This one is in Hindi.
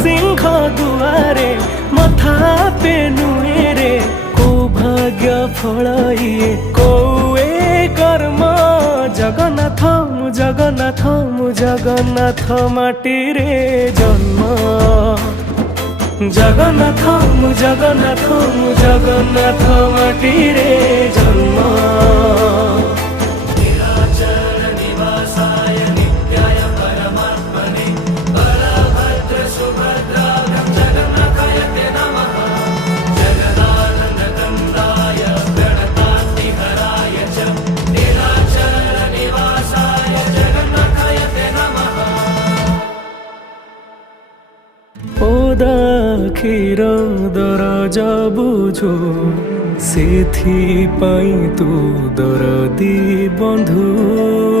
सिंह दुआरे मथा पे नुएरे को भाग्य फल ये कोए कर्म जगन्नाथ मु जगन्नाथ मु जगन्नाथ माटी रे जन्म जगन्नाथ मु जगन्नाथ मु जगन्नाथ माटी रे जन्म क्षीर दरज बुझु सेथि पाई तू दरदी बंधु